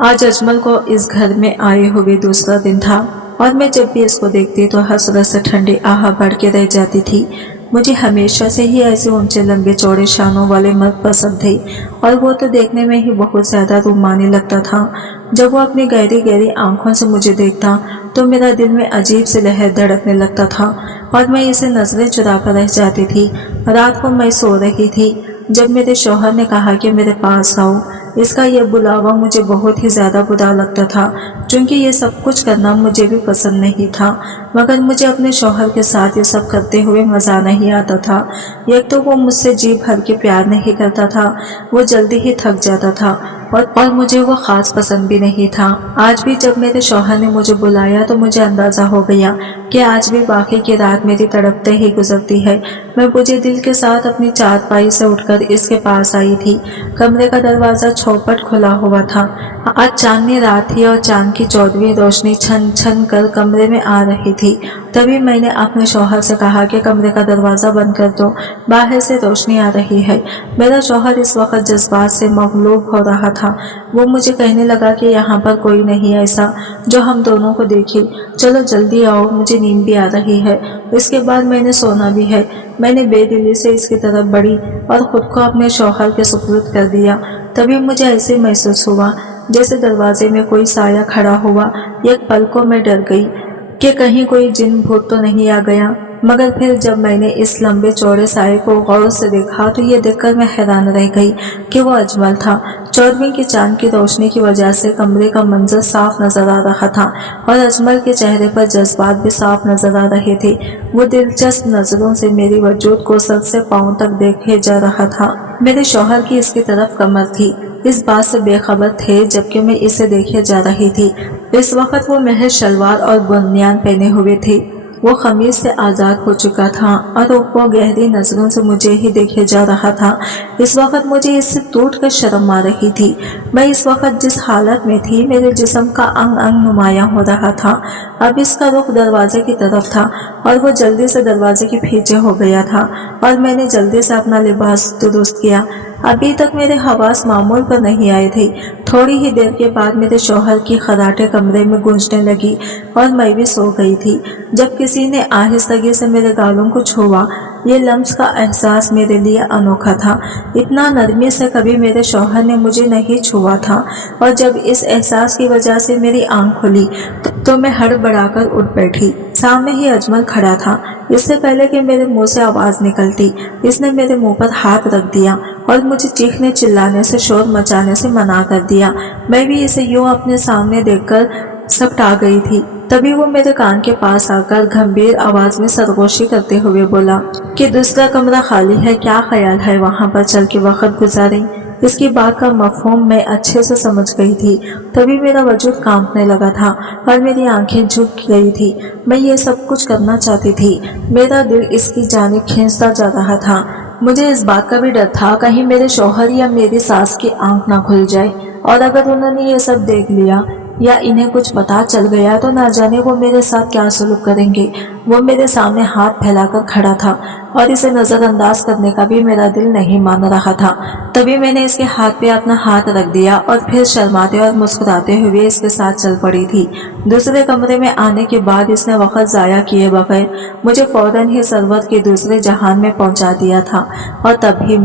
आज अजमल को इस घर में आए हुए दूसरा दिन था और मैं जब भी इसको देखती तो हसरत से ठंडी आह बढ़ के रह जाती थी। मुझे हमेशा से ही ऐसे ऊंचे लंबे चौड़े शानों वाले मर्द पसंद थे और वो तो देखने में ही बहुत ज्यादा रूमानी लगता था। जब वो अपनी गहरी गहरी आंखों से मुझे देखता तो मेरा दिल में अजीब सी लहर धड़कने लगता था और मैं इसे नजरें चुरा कर रह जाती थी। रात को मैं सो रही थी जब मेरे शौहर ने कहा कि मेरे पास आओ। इसका यह बुलावा मुझे बहुत ही ज्यादा बुरा लगता था क्योंकि ये सब कुछ करना मुझे भी पसंद नहीं था, मगर मुझे अपने शौहर के साथ ये सब करते हुए मजा नहीं आता था। एक तो वो मुझसे जी भर के प्यार नहीं करता था, वो जल्दी ही थक जाता था और मुझे वो खास पसंद भी नहीं था। आज भी जब मेरे शौहर ने मुझे बुलाया तो मुझे अंदाजा हो गया कि आज भी बाकी की रात मेरी तड़पते ही गुजरती है। मैं बुझे दिल के साथ अपनी चारपाई से उठकर इसके पास आई थी। कमरे का दरवाजा चौपट खुला हुआ था। आज चांदनी रात थी और चांद की 14वीं रोशनी छन छन कर कमरे में आ रही थी। तभी मैंने अपने शौहर से कहा कि कमरे का दरवाजा बंद कर दो, बाहर से रोशनी आ रही है। मेरा शौहर इस वक्त जज्बात से मगलूब हो रहा था। वो मुझे कहने लगा कि यहाँ पर कोई नहीं ऐसा जो हम दोनों को देखे, चलो जल्दी आओ, मुझे नींद भी आ रही है। इसके बाद मैंने सोना भी है। मैंने बेदिली से इसकी तरफ बढ़ी और खुद को अपने शौहर के सुपुर्द कर दिया। तभी मुझे ऐसे महसूस हुआ जैसे दरवाजे में कोई साया खड़ा हुआ। एक पल को मैं डर गई कि कहीं कोई जिन भूत तो नहीं आ गया, मगर फिर जब मैंने इस लंबे चौड़े साये को गौर से देखा तो ये देखकर मैं हैरान रह गई कि वो अजमल था। 14वीं की चांद की रोशनी की वजह से कमरे का मंजर साफ नजर आ रहा था और अजमल के चेहरे पर जज्बात भी साफ नजर आ रहे थे। वो दिलचस्प नजरों से मेरी वजूद को सर से पांव तक देखे जा रहा था। मेरे शौहर की इसकी तरफ कमर थी, इस बात से बेखबर थे जबकि मैं इसे देखे जा रही थी। इस वक्त वो महज शलवार और बनियान पहने हुए थे। वो खमीज से आज़ाद हो चुका था और वो गहरी नजरों से मुझे ही देखे जा रहा था। इस वक्त मुझे इससे टूट कर शर्म आ रही थी। मैं इस वक्त जिस हालत में थी मेरे जिस्म का अंग अंग नुमायां हो रहा था। अब इसका रुख दरवाजे की तरफ था और वो जल्दी से दरवाजे के पीछे हो गया था और मैंने जल्दी से अपना लिबास दुरुस्त किया। अभी तक मेरे हवास मामूल पर नहीं आए थे। थोड़ी ही देर के बाद मेरे शौहर की खराटे कमरे में गूंजने लगी और मैं भी सो गई थी। जब किसी ने आहिस्तगी से मेरे गालों को छुआ, ये लम्स का एहसास मेरे लिए अनोखा था। इतना नरमी से कभी मेरे शौहर ने मुझे नहीं छुआ था और जब इस एहसास की वजह से मेरी आंख खुली तो मैं हड़बड़ाकर उठ बैठी। सामने ही अजमल खड़ा था। इससे पहले कि मेरे मुंह से आवाज निकलती इसने मेरे मुंह पर हाथ रख दिया और मुझे चीखने चिल्लाने से शोर मचाने से मना कर दिया। मैं भी इसे यूं अपने सामने देखकर सपटा गई थी। तभी वो मेरे कान के पास आकर गंभीर आवाज में सरगोशी करते हुए बोला कि दूसरा कमरा खाली है, क्या ख्याल है वहां पर चल के वक्त गुजारें। इसकी बात का मफहूम मैं अच्छे से समझ गई थी। तभी मेरा वजूद कांपने लगा था और मेरी आंखें झुक गई थी। मैं ये सब कुछ करना चाहती थी। मेरा दिल इसकी जानिब खींचता जा रहा था। मुझे इस बात का भी डर था कहीं मेरे शौहर या मेरी सास की आंख ना खुल जाए और अगर उन्होंने ये सब देख लिया या इन्हें कुछ पता चल गया तो ना जाने वो मेरे साथ क्या सलूक करेंगे। वो मेरे सामने हाथ फैलाकर खड़ा था और इसे नजरअंदाज करने का भी मेरा दिल नहीं मान रहा था। तभी मैंने इसके हाथ पे अपना हाथ रख दिया और फिर शर्माते और मुस्कुराते हुए इसके साथ चल पड़ी थी। दूसरे कमरे में आने के बाद इसने वक्त जाया किए बगैर मुझे फौरन ही सरवत के दूसरे जहान में पहुंचा दिया था। और तभी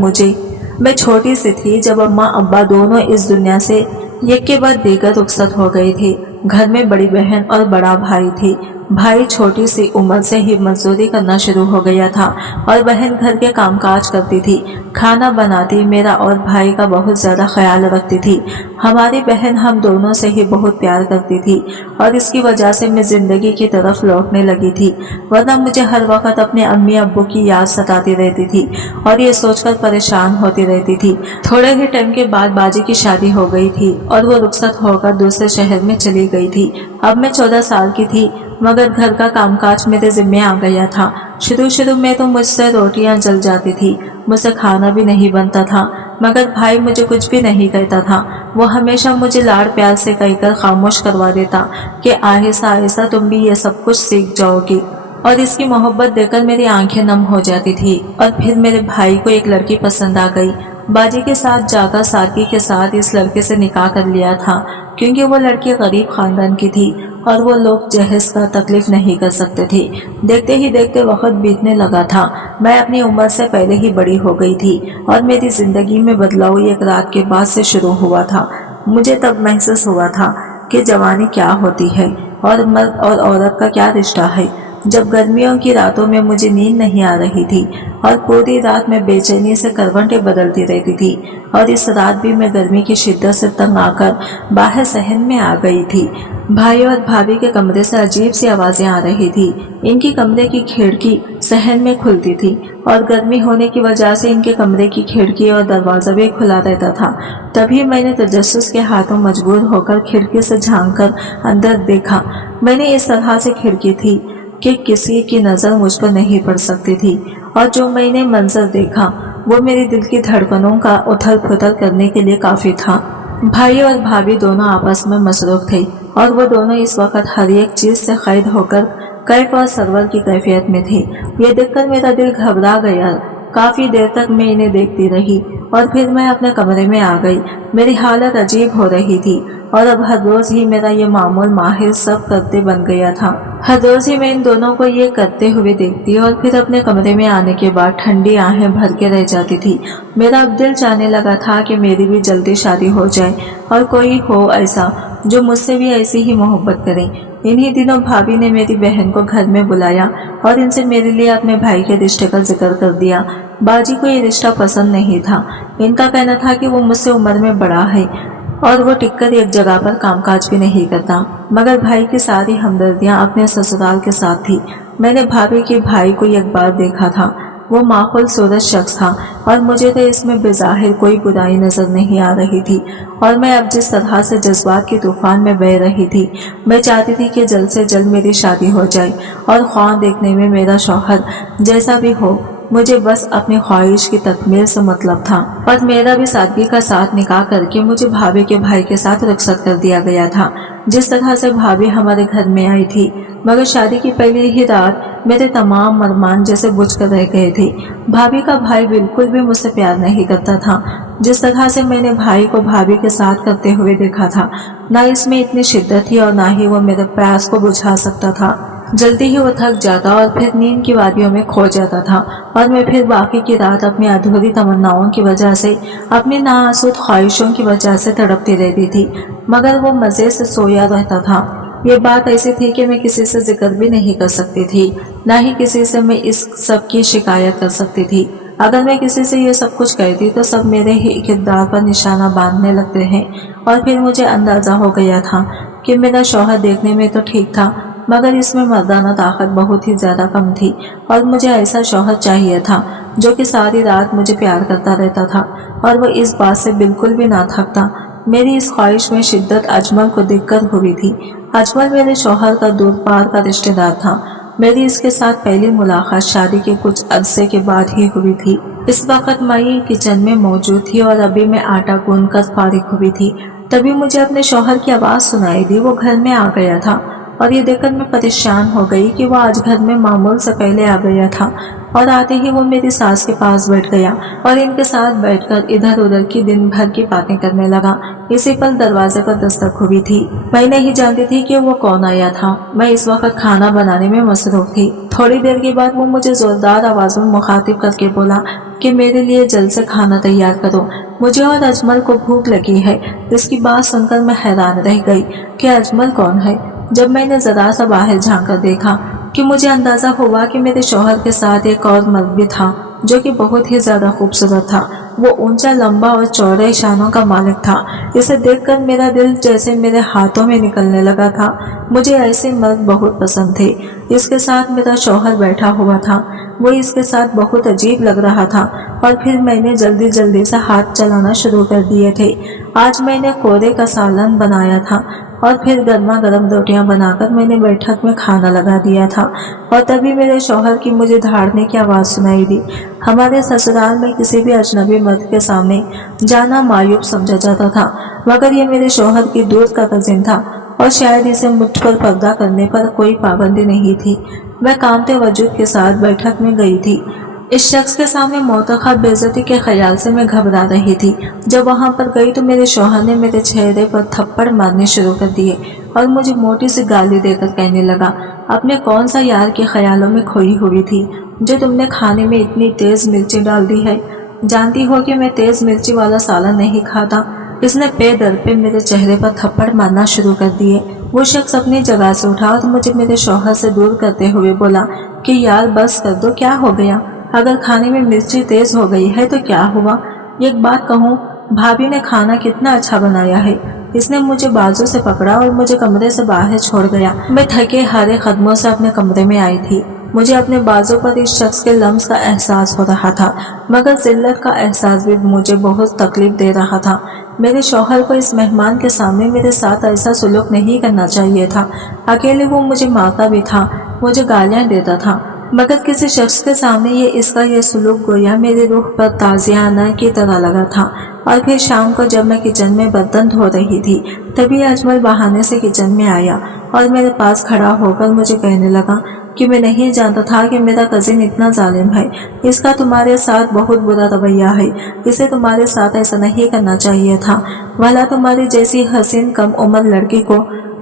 मैं छोटी सी थी जब अम्मा अब्बा दोनों इस दुनिया से एक के बाद दीगर रुखसत हो गई थी। घर में बड़ी बहन और बड़ा भाई थी। भाई छोटी सी उम्र से ही मजदूरी करना शुरू हो गया था और बहन घर के कामकाज करती थी, खाना बनाती, मेरा और भाई का बहुत ज्यादा ख्याल रखती थी। हमारी बहन हम दोनों से ही बहुत प्यार करती थी और इसकी वजह से मैं जिंदगी की तरफ लौटने लगी थी, वरना मुझे हर वक्त अपने अम्मी अब्बू की याद सताती रहती थी और ये सोचकर परेशान होती रहती थी। थोड़े ही टाइम के बाद बाजी की शादी हो गई थी और वो रुखसत होकर दूसरे शहर में चली गई थी। अब मैं 14 साल की थी, मगर घर का कामकाज मेरे जिम्मे आ गया था। शुरू में तो मुझसे रोटियां जल जाती थी, मुझसे खाना भी नहीं बनता था, मगर भाई मुझे कुछ भी नहीं कहता था। वो हमेशा मुझे लाड़ प्यार से कहकर खामोश करवा देता कि आहिस्ता आहिस्ता तुम भी ये सब कुछ सीख जाओगी। और इसकी मोहब्बत देखकर मेरी आंखें नम हो जाती थी। और फिर मेरे भाई को एक लड़की पसंद आ गई बाजी के साथ जाकर सादगी के साथ इस लड़के से निकाह कर लिया था, क्योंकि वो लड़की गरीब खानदान की थी और वो लोग जहेज का तकलीफ नहीं कर सकते थे। देखते ही देखते वक्त बीतने लगा था। मैं अपनी उम्र से पहले ही बड़ी हो गई थी और मेरी जिंदगी में बदलाव एक रात के बाद से शुरू हुआ था। मुझे तब महसूस हुआ था कि जवानी क्या होती है और मर्द और औरत का क्या रिश्ता है। जब गर्मियों की रातों में मुझे नींद नहीं आ रही थी और पूरी रात मैं बेचैनी से करवटें बदलती रहती थी, और इस रात भी मैं गर्मी की शिद्दत से तंग आकर बाहर सहन में आ गई थी। भाई और भाभी के कमरे से अजीब सी आवाजें आ रही थी। इनकी कमरे की खिड़की सहन में खुलती थी और गर्मी होने की वजह से इनके कमरे की खिड़की और दरवाजा भी खुला रहता था। तभी मैंने तजस्सुस के हाथों मजबूर होकर खिड़की से झांककर अंदर देखा। मैंने इस तरह से खिड़की थी कि किसी की नजर मुझ पर नहीं पड़ सकती थी, और जो मैंने मंजर देखा वो मेरे दिल की धड़कनों का उथल पुथल करने के लिए काफी था। भाई और भाभी दोनों आपस में मसरूफ थे और वो दोनों इस वक्त हर एक चीज से कैद होकर कैफ और सरवर की कैफियत में थे। ये देखकर मेरा दिल घबरा गया। काफी देर तक मैं इन्हें देखती रही और फिर मैं अपने कमरे में आ गई। मेरी हालत अजीब हो रही थी और अब हर रोज ही मेरा ये मामूल माहिर सब करते बन गया था। हर रोज ही मैं इन दोनों को ये करते हुए देखती और फिर अपने कमरे में आने के बाद ठंडी आहें भर के रह जाती थी। मेरा अब दिल चाहने लगा था कि मेरी भी जल्दी शादी हो जाए और कोई हो ऐसा जो मुझसे भी ऐसी ही मोहब्बत करे। इन्हीं दिनों भाभी ने मेरी बहन को घर में बुलाया और इनसे मेरे लिए अपने भाई के रिश्ते का जिक्र कर दिया। बाजी को ये रिश्ता पसंद नहीं था। इनका कहना था कि वो मुझसे उम्र में बड़ा है और वो टिककर एक जगह पर कामकाज भी नहीं करता। मगर भाई की सारी हमदर्दियां अपने ससुराल के साथ थी। मैंने भाभी के भाई को एक बार देखा था। वो माकूल सूरत शख्स था और मुझे तो इसमें बेज़ाहिर कोई बुराई नजर नहीं आ रही थी। और मैं अब जिस तरह से जज्बात के तूफान में बह रही थी, मैं चाहती थी कि जल्द से जल्द मेरी शादी हो जाए और ख्वाब देखने में मेरा शौहर जैसा भी हो, मुझे बस अपनी ख्वाहिश की तकमील से मतलब था। और मेरा भी सादगी का साथ निकाह करके मुझे भाभी के भाई के साथ रुखसत कर दिया गया था। जिस तरह से भाभी हमारे घर में आई थी, मगर शादी की पहली ही रात मेरे तमाम अरमान जैसे बुझ कर रह गए थे। भाभी का भाई बिल्कुल भी मुझसे प्यार नहीं करता था। जिस तरह से मैंने भाई को भाभी के साथ करते हुए देखा था, ना इसमें इतनी शिद्दत थी और ना ही वो मेरे प्यास को बुझा सकता था। जल्दी ही वो थक जाता और फिर नींद की वादियों में खो जाता था और मैं फिर बाकी की रात अपनी अधूरी तमन्नाओं की वजह से, अपनी नाआसुद ख्वाहिशों की वजह से तड़पती रहती थी। मगर वो मज़े से सोया रहता था। ये बात ऐसी थी कि मैं किसी से जिक्र भी नहीं कर सकती थी, ना ही किसी से मैं इस सब की शिकायत कर सकती थी। अगर मैं किसी से ये सब कुछ कहती तो सब मेरे ही किरदार पर निशाना बांधने लगते हैं। और फिर मुझे अंदाजा हो गया था कि मेरा शौहर देखने में तो ठीक था, मगर इसमें मर्दाना ताकत बहुत ही ज्यादा कम थी। और मुझे ऐसा शौहर चाहिए था जो कि सारी रात मुझे प्यार करता रहता था और वो इस बात से बिल्कुल भी ना थकता। मेरी इस ख्वाहिश में शिद्दत अजमल को देखकर हुई थी। अजमल मेरे शौहर का दूर पार का रिश्तेदार था। मेरी इसके साथ पहली मुलाकात शादी के कुछ अरसे के बाद ही हुई थी। इस वक्त मैं किचन में मौजूद थी और अभी मैं आटा गूंद कर फारिग हुई थी। तभी मुझे अपने शौहर की आवाज़ सुनाई दी। वो घर में आ गया था और ये देखकर मैं परेशान हो गई कि वो आज घर में मामूल से पहले आ गया था। और आते ही वो मेरी सास के पास बैठ गया और इनके साथ बैठकर इधर उधर की दिन भर की बातें करने लगा। इसी पर दरवाजे पर दस्तक हुई थी। मैं नहीं जानती थी कि वो कौन आया था। मैं इस वक्त खाना बनाने में मसरूफ थी। थोड़ी देर के बाद वो मुझे जोरदार आवाज में मुखातिब करके बोला कि मेरे लिए जल्द से खाना तैयार करो, मुझे और अजमल को भूख लगी है। इसकी बात सुनकर मैं हैरान रह गई कि अजमल कौन है। जब मैंने जरा सा बाहर झांक कर देखा कि मुझे अंदाजा हुआ कि मेरे शौहर के साथ एक और मर्द भी था जो कि बहुत ही ज्यादा खूबसूरत था। वो ऊंचा, लंबा और चौड़े शानों का मालिक था। इसे देखकर मेरा दिल जैसे मेरे हाथों में निकलने लगा था। मुझे ऐसे मर्द बहुत पसंद थे। इसके साथ मेरा शौहर बैठा हुआ था। वो इसके साथ बहुत अजीब लग रहा था। और फिर मैंने जल्दी जल्दी से हाथ चलाना शुरू कर दिए थे। आज मैंने कोरे का सालन बनाया था और फिर गर्मा गर्म रोटियां बनाकर मैंने बैठक में खाना लगा दिया था। और तभी मेरे शौहर की मुझे धाड़ने की आवाज़ सुनाई दी। हमारे ससुराल में किसी भी अजनबी मर्द के सामने जाना मायूब समझा जाता था, मगर ये मेरे शौहर की दूध का कजिन था और शायद इसे मुझ पर पर्दा करने पर कोई पाबंदी नहीं थी। मैं कामते वजूद के साथ बैठक में गई थी। इस शख्स के सामने मौतखा बेइज्जती के ख्याल से मैं घबरा रही थी। जब वहां पर गई तो मेरे शौहर ने मेरे चेहरे पर थप्पड़ मारने शुरू कर दिए और मुझे मोटी सी गाली देकर कहने लगा, अपने कौन सा यार के ख्यालों में खोई हुई थी जो तुमने खाने में इतनी तेज मिर्ची डाल दी है। जानती हो कि मैं तेज मिर्ची वाला सालन नहीं खाता। इसने पे दर पे मेरे चेहरे पर थप्पड़ मारना शुरू कर दिए। वो शख्स अपनी जगह से उठा और मुझे मेरे शौहर से दूर करते हुए बोला कि यार बस कर दो, क्या हो गया? अगर खाने में मिर्ची तेज हो गई है तो क्या हुआ? एक बात कहूँ, भाभी ने खाना कितना अच्छा बनाया है। इसने मुझे बाजू से पकड़ा और मुझे कमरे से बाहर छोड़ गया। मैं थके हारे कदमों से अपने कमरे में आई थी। मुझे अपने बाजू पर इस शख्स के लम्स का एहसास हो रहा था, मगर जिल्लत का एहसास भी मुझे बहुत तकलीफ दे रहा था। मेरे शौहर को इस मेहमान के सामने मेरे साथ ऐसा सुलूक नहीं करना चाहिए था। अकेले वो मुझे मारता भी था, मुझे गालियां देता था, मगर किसी शख्स के सामने ये सुलूक गोया मेरी रूह पर ताज़ियाना की तरह लगा था। और फिर शाम को जब मैं किचन में बर्तन धो रही थी, तभी अजमल बहाने से किचन में आया और मेरे पास खड़ा होकर मुझे कहने लगा कि मैं नहीं जानता था कि मेरा कजिन इतना जालिम है। इसका तुम्हारे साथ बहुत बुरा रवैया है। इसे तुम्हारे साथ ऐसा नहीं करना चाहिए था। भला तुम्हारी जैसी हसीन कम उम्र लड़की को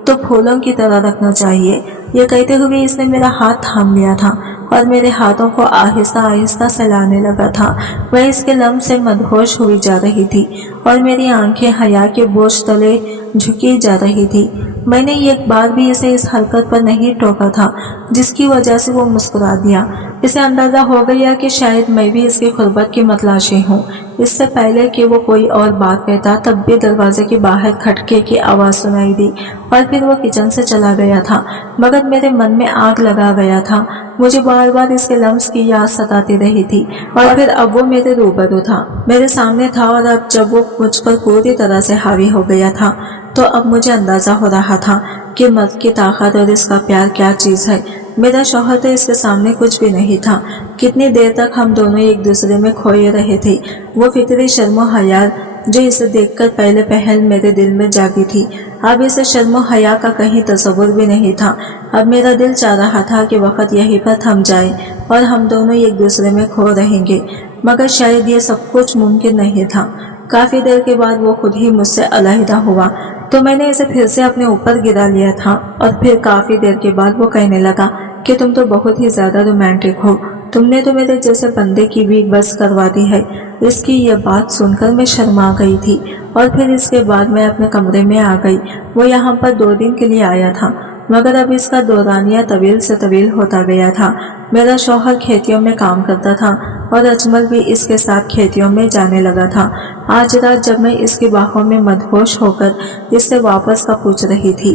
तो फूलों की तरह रखना चाहिए। ये कहते हुए इसने मेरा हाथ थाम लिया था और मेरे हाथों को आहिस्ता आहिस्ता सहलाने लगा था। वह इसके लम्ब से मदहोश हुई जा रही थी और मेरी आंखें हया के बोझ तले झुकी जा रही थी। मैंने एक बार भी इसे इस हरकत पर नहीं टोका था, जिसकी वजह से वो मुस्कुरा दिया। इसे अंदाजा हो गया कि शायद मैं भी इसकी खुर्बत की मतलाशी हूँ। इससे पहले कि वो कोई और बात कहता, तब भी दरवाजे के बाहर खटके की आवाज़ सुनाई दी और फिर वो किचन से चला गया था। मगर मेरे मन में आग लगा गया था। मुझे बार बार इसके लम्स की याद सताती रही थी और फिर अब वो मेरे रूबरू था, मेरे सामने था। और अब जब वो मुझ पर पूरी तरह से हावी हो गया था, तो अब मुझे अंदाजा हो रहा था कि मर्द की ताकत और इसका प्यार क्या चीज़ है। मेरा शौहर तो इसके सामने कुछ भी नहीं था। कितनी देर तक हम दोनों एक दूसरे में खोए रहे थे। वो फितरी शर्मो हया जो इसे देखकर पहले पहल मेरे दिल में जागी थी, अब इसे शर्मो हया का कहीं तस्वुर भी नहीं था। अब मेरा दिल चाह रहा था कि वक्त यहीं पर थम जाए और हम दोनों एक दूसरे में खो रहेंगे, मगर शायद ये सब कुछ मुमकिन नहीं था। काफ़ी देर के बाद वो खुद ही मुझसे अलहदा हुआ तो मैंने इसे फिर से अपने ऊपर गिरा लिया था। और फिर काफ़ी देर के बाद वो कहने लगा कि तुम तो बहुत ही ज़्यादा रोमांटिक हो, तुमने तो मेरे जैसे बंदे की भी बस करवा दी है। इसकी ये बात सुनकर मैं शर्मा गई थी और फिर इसके बाद मैं अपने कमरे में आ गई। वो यहाँ पर 2 दिन के लिए आया था, मगर अब इसका दौरानिया तवील से तवील होता गया था। मेरा शौहर खेतियों में काम करता था और अजमल भी इसके साथ खेतियों में जाने लगा था। आज रात जब मैं इसकी बाहों में मदहोश होकर इससे वापस का पूछ रही थी,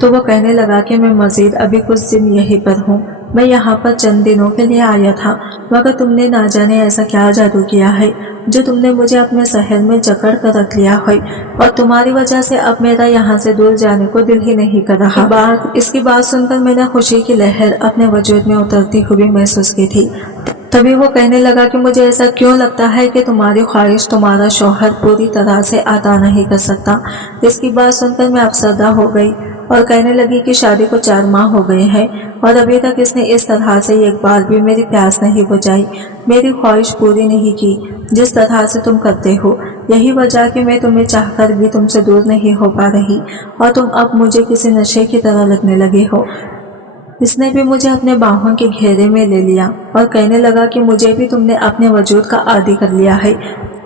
तो वो कहने लगा कि मैं मज़ीद अभी कुछ दिन यहीं पर हूँ। मैं यहाँ पर चंद दिनों के लिए आया था, मगर तुमने ना जाने ऐसा क्या जादू किया है जो तुमने मुझे अपने शहर में जकड़ कर रख लिया है, और तुम्हारी वजह से अब मेरा यहाँ से दूर जाने को दिल ही नहीं कर रहा। इसकी बात सुनकर मैंने खुशी की लहर अपने वजूद में उतरती हुई महसूस की थी। तभी वो कहने लगा कि मुझे ऐसा क्यों लगता है कि तुम्हारी ख्वाहिश तुम्हारा शौहर पूरी तरह से अता नहीं कर सकता। इसकी बात सुनकर मैं अफसरदा हो गई और कहने लगी कि शादी को 4 माह हो गए हैं और अभी तक इसने इस तरह से एक बार भी मेरी प्यास नहीं बुझाई, मेरी ख्वाहिश पूरी नहीं की जिस तरह से तुम करते हो। यही वजह कि मैं तुम्हें चाहकर भी तुमसे दूर नहीं हो पा रही और तुम अब मुझे किसी नशे की तरह लगने लगे हो। इसने भी मुझे अपने बाहों के घेरे में ले लिया और कहने लगा कि मुझे भी तुमने अपने वजूद का आदी कर लिया है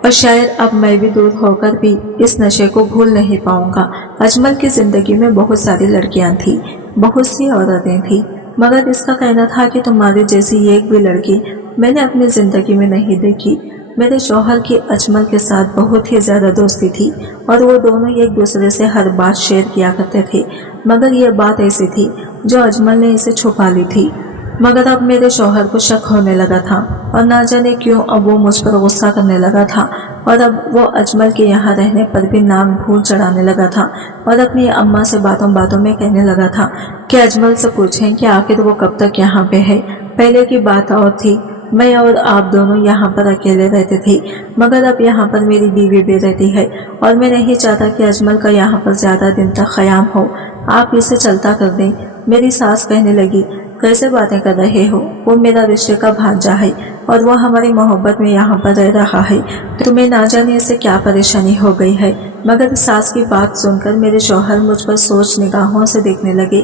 और शायद अब मैं भी दूर होकर भी इस नशे को भूल नहीं पाऊंगा। अजमल की ज़िंदगी में बहुत सारी लड़कियां थीं, बहुत सी औरतें थीं, मगर इसका कहना था कि तुम्हारी जैसी एक भी लड़की मैंने अपनी ज़िंदगी में नहीं देखी। मेरे शौहर की अजमल के साथ बहुत ही ज़्यादा दोस्ती थी और वो दोनों एक दूसरे से हर बात शेयर किया करते थे, मगर यह बात ऐसी थी जो अजमल ने इसे छुपा ली थी। मगर अब मेरे शौहर को शक होने लगा था और ना जाने क्यों अब वो मुझ पर गुस्सा करने लगा था और अब वो अजमल के यहाँ रहने पर भी नाम भूल चढ़ाने लगा था और अपनी अम्मा से बातों बातों में कहने लगा था कि अजमल से पूछें कि आखिर वो कब तक यहाँ पे है। पहले की बात और थी, मैं और आप दोनों यहाँ पर अकेले रहते थे, मगर अब यहाँ पर मेरी बीवी भी रहती है और मैं नहीं चाहता कि अजमल का यहाँ पर ज़्यादा दिन तक क़याम हो। आप इसे चलता कर दें। मेरी सास कहने लगी, कैसे बातें कर रहे हो? वो मेरा रिश्ते का भांजा है और वो हमारी मोहब्बत में यहाँ पर रह रहा है। तुम्हें ना जाने इससे क्या परेशानी हो गई है। मगर सास की बात सुनकर मेरे शौहर मुझ पर सोच निगाहों से देखने लगे।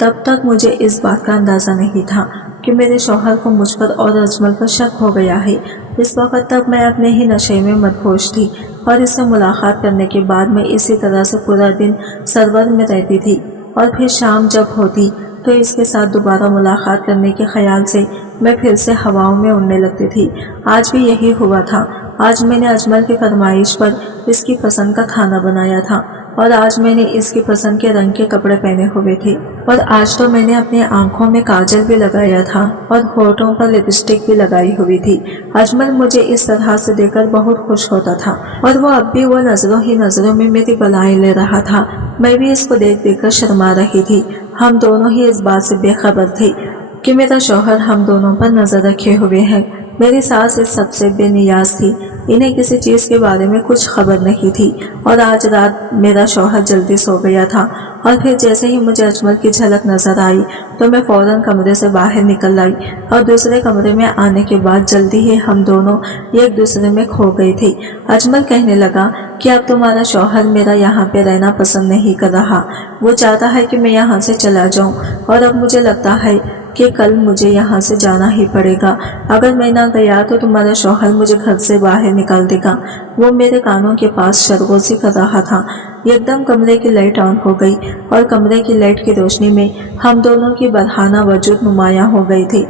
तब तक मुझे इस बात का अंदाज़ा नहीं था कि मेरे शौहर को मुझ पर और अजमल पर शक हो गया है। इस वक्त तक मैं अपने ही नशे में मदहोश थी और इससे मुलाकात करने के बाद मैं इसी तरह से पूरा दिन सरवर में रहती थी और फिर शाम जब होती तो इसके साथ दोबारा मुलाकात करने के ख्याल से मैं फिर से हवाओं में उड़ने लगती थी। आज भी यही हुआ था। आज मैंने अजमल की फरमाइश पर इसकी पसंद का खाना बनाया था और आज मैंने इसकी पसंद के रंग के कपड़े पहने हुए थे और आज तो मैंने अपनी आंखों में काजल भी लगाया था और होठों पर लिपस्टिक भी लगाई हुई थी। अजमल मुझे इस तरह से देखकर बहुत खुश होता था और वो अब भी वो नजरों ही नजरों में मेरी बलाएं ले रहा था। मैं भी इसको देख देख कर शर्मा रही थी। हम दोनों ही इस बात से बेखबर थे कि मेरा शौहर हम दोनों पर नजर रखे हुए है। मेरी सास इस सबसे बेनियाज थी। इन्हें किसी चीज के बारे में कुछ खबर नहीं थी और आज रात मेरा शौहर जल्दी सो गया था और फिर जैसे ही मुझे अजमल की झलक नजर आई तो मैं फौरन कमरे से बाहर निकल आई और दूसरे कमरे में आने के बाद जल्दी ही हम दोनों एक दूसरे में खो गए थे। अजमल कहने लगा कि अब तुम्हारा शौहर मेरा यहाँ पे रहना पसंद नहीं कर रहा। वो चाहता है कि मैं यहाँ से चला जाऊँ और अब मुझे लगता है कि कल मुझे यहाँ से जाना ही पड़ेगा। अगर मैं ना गया तो तुम्हारा शौहर मुझे घर से बाहर निकाल देगा। वो मेरे कानों के पास सरगोशी कर रहा था। एकदम कमरे की लाइट ऑन हो गई और कमरे की लाइट की रोशनी में हम दोनों की बरहाना वजूद नुमायां हो गई थी।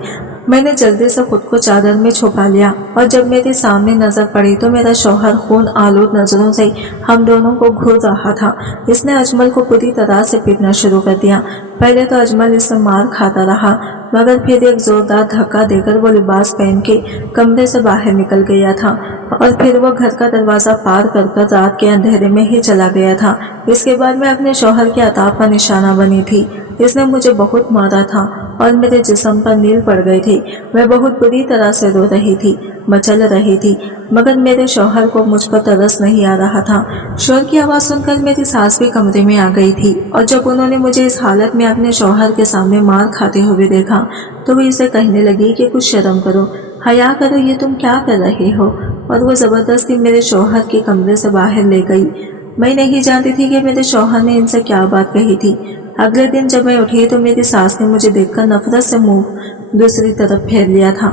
मैंने जल्दी से खुद को चादर में छुपा लिया और जब मेरे सामने नजर पड़ी तो मेरा शौहर खून आलूद नजरों से हम दोनों को घूर रहा था। इसने अजमल को पूरी तरह से पीटना शुरू कर दिया। पहले तो अजमल इससे मार खाता रहा मगर फिर एक जोरदार धक्का देकर वो लिबास पहन के कमरे से बाहर निकल गया था और फिर वो घर का दरवाजा पार कर रात के अंधेरे में ही चला गया था। इसके बाद मैं अपने शौहर के अताब का निशाना बनी थी। इसने मुझे बहुत मारा था और मेरे जिस्म पर नील पड़ गए थे। मैं बहुत बुरी तरह से रो रही थी, मचल रही थी, मगर मेरे शौहर को मुझ पर तरस नहीं आ रहा था। शोर की आवाज़ सुनकर मेरी सास भी कमरे में आ गई थी और जब उन्होंने मुझे इस हालत में अपने शौहर के सामने मार खाते हुए देखा तो वो इसे कहने लगी कि कुछ शर्म करो, हया करो, ये तुम क्या कर रहे हो। और वो ज़बरदस्ती मेरे शौहर के कमरे से बाहर ले गई। मैं नहीं जानती थी कि मेरे शौहर ने इनसे क्या बात कही थी। अगले दिन जब मैं उठी तो मेरी सास ने मुझे देखकर नफरत से मुंह दूसरी तरफ फेर लिया था।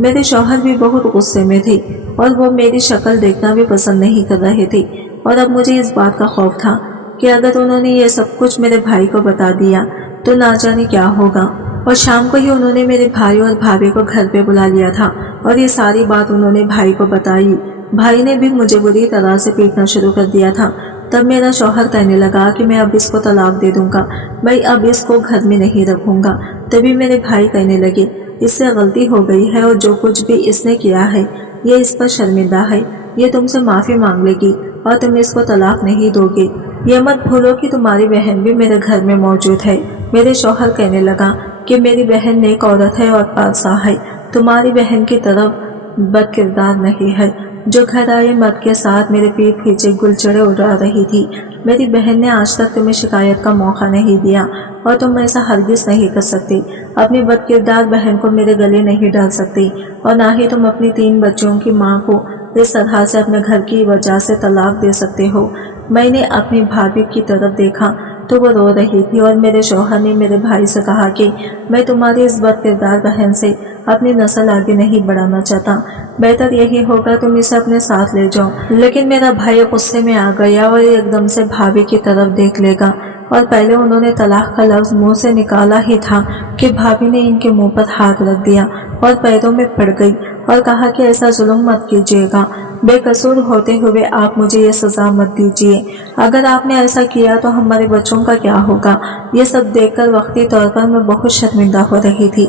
मेरे शौहर भी बहुत गुस्से में थे और वो मेरी शक्ल देखना भी पसंद नहीं कर रहे थे और अब मुझे इस बात का खौफ था कि अगर उन्होंने ये सब कुछ मेरे भाई को बता दिया तो ना जाने क्या होगा। और शाम को ही उन्होंने मेरे भाई और भाभी को घर पे बुला लिया था और ये सारी बात उन्होंने भाई को बताई। भाई ने भी मुझे बुरी तरह से पीटना शुरू कर दिया था। तब मेरा शौहर कहने लगा कि मैं अब इसको तलाक दे दूंगा, मैं अब इसको घर में नहीं रखूंगा। तभी मेरे भाई कहने लगे इससे गलती हो गई है और जो कुछ भी इसने किया है ये इस पर शर्मिंदा है, ये तुमसे माफ़ी मांग लेगी और तुम इसको तलाक नहीं दोगे। ये मत भूलो कि तुम्हारी बहन भी मेरे घर में मौजूद है। मेरे शौहर कहने लगा कि मेरी बहन नेक औरत है और पासा है, तुम्हारी बहन की तरफ बद किरदार नहीं है जो घर आए मर्द के साथ मेरे पीठ पीछे गुलचड़े उड़ा रही थी। मेरी बहन ने आज तक तुम्हें शिकायत का मौका नहीं दिया और तुम ऐसा हरगिज नहीं कर सकती। अपनी बदकिरदार बहन को मेरे गले नहीं डाल सकती और ना ही तुम अपनी 3 बच्चों की माँ को इस तरह से अपने घर की वजह से तलाक दे सकते हो। मैंने अपनी भाभी की तरफ देखा तो वो रो रही थी और मेरे शौहर ने मेरे भाई से कहा कि मैं तुम्हारी इस बदकिरदार बहन से अपनी नस्ल आगे नहीं बढ़ाना चाहता, बेहतर यही होगा तुम इसे अपने साथ ले जाओ। लेकिन मेरा भाई गुस्से में आ गया और एकदम से भाभी की तरफ देख लेगा और पहले उन्होंने तलाक का लफ्ज मुंह से निकाला ही था कि भाभी ने इनके मुंह पर हाथ रख दिया और पैरों में पड़ गई और कहा कि ऐसा जुल्म मत कीजिएगा, बेकसूर होते हुए आप मुझे ये सजा मत दीजिए। अगर आपने ऐसा किया तो हमारे बच्चों का क्या होगा। ये सब देखकर वक्ती तौर पर मैं बहुत शर्मिंदा हो रही थी।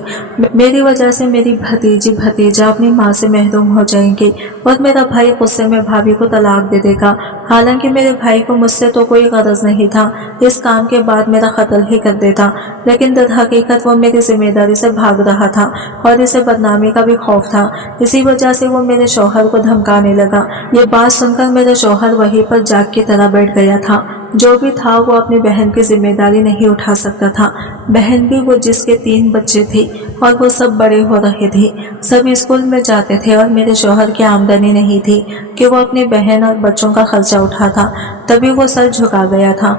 मेरी वजह से मेरी भतीजी भतीजा अपनी माँ से महरूम हो जाएंगे और मेरा भाई गुस्से में भाभी को तलाक दे देगा। हालांकि मेरे भाई को मुझसे तो कोई गरज नहीं था, इस काम के बाद मेरा कत्ल ही कर देता, लेकिन दरहकीकत वो मेरी जिम्मेदारी से भाग रहा था और इसे बदनामी का भी खौफ था। इसी वजह से वो मेरे शौहर को धमकाने लगा। ये बात सुनकर मेरा शौहर वहीं पर जाग की तरह बैठ गया था। जो भी था वो अपनी बहन की जिम्मेदारी नहीं उठा सकता था। बहन भी वो जिसके 3 बच्चे थे और वो सब बड़े हो रहे थे, सब स्कूल में जाते थे और मेरे शौहर की आमदनी नहीं थी कि वो अपनी बहन और बच्चों का खर्चा उठाता। तभी वो सर झुका गया था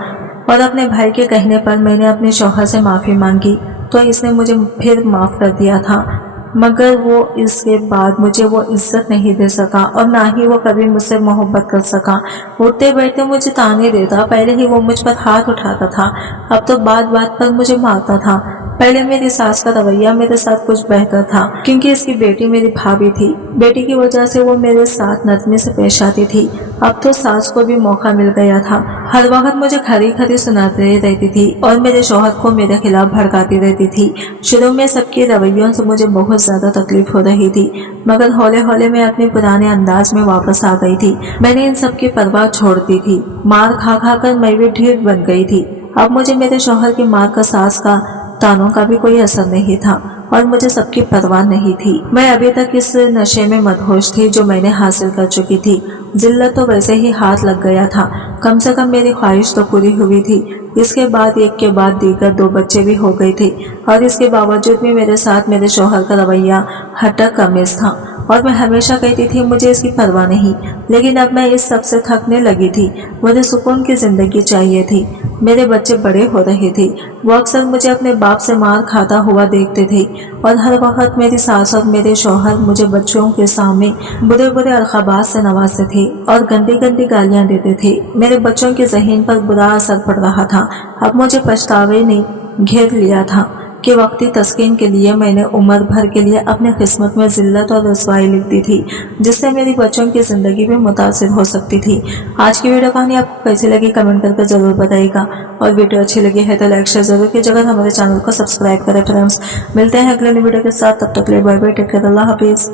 और अपने भाई के कहने पर मैंने अपने शौहर से माफ़ी मांगी तो इसने मुझे फिर माफ़ कर दिया था, मगर वो इसके बाद मुझे वो इज्जत नहीं दे सका और ना ही वो कभी मुझसे मोहब्बत कर सका। उठते बैठते मुझे ताने देता, पहले ही वो मुझ पर हाथ उठाता था, अब तो बात बात पर मुझे मारता था। पहले मेरी सास का रवैया मेरे साथ कुछ बेहतर था क्योंकि इसकी बेटी मेरी भाभी थी, बेटी की वजह से वो मेरे साथ नरमी से पेश आती थी। अब तो सास को भी मौका मिल गया था, हर वक्त मुझे खरी खरी सुनाती रहती थी और मेरे शौहर को मेरे खिलाफ भड़काती रहती थी। शुरू में सबके रवैयों से मुझे बहुत ज्यादा तकलीफ हो रही थी, मगर हौले हौले मैं अपने पुराने अंदाज में वापस आ गई थी। मैंने इन सब की परवाह छोड़ दी थी, मार खा खा कर मैं भी ढीठ बन गई थी। अब मुझे मेरे शौहर की मार का, सास का, तानों का भी कोई असर नहीं था और मुझे सबकी परवाह नहीं थी। मैं अभी तक इस नशे में मदहोश थी जो मैंने हासिल कर चुकी थी। जिल्लत तो वैसे ही हाथ लग गया था, कम से कम मेरी ख्वाहिश तो पूरी हुई थी। इसके बाद एक के बाद दीगर 2 बच्चे भी हो गए थे और इसके बावजूद भी मेरे साथ मेरे शौहर का रवैया हटक कमीज था और मैं हमेशा कहती थी मुझे इसकी परवाह नहीं। लेकिन अब मैं इस सब से थकने लगी थी, मुझे सुकून की जिंदगी चाहिए थी। मेरे बच्चे बड़े हो रहे थे, वो अक्सर मुझे अपने बाप से मार खाता हुआ देखते थे और हर वक्त मेरी सास और मेरे शौहर मुझे बच्चों के सामने बुरे बुरे अलक़ाबात से नवाजते थे और गंदी गंदी गालियां देते थे। मेरे बच्चों के ज़हन पर बुरा असर पड़ रहा था। अब मुझे पछतावे ने घेर लिया था कि वक्ती तस्कीन के लिए मैंने उम्र भर के लिए अपने किस्मत में जिल्लत और रसवाई लिख दी थी, जिससे मेरी बच्चों की ज़िंदगी भी मुतासिर हो सकती थी। आज की वीडियो कहानी आपको कैसी लगी कमेंट करके ज़रूर बताइएगा और वीडियो अच्छी लगी है तो लाइक शेयर जरूर कीजिएगा, हमारे चैनल को सब्सक्राइब करें फ्रेंड्स। मिलते हैं अगले वीडियो के साथ, तब तक के लिए बाय बाय, टेक केयर, अल्लाह हाफिज़।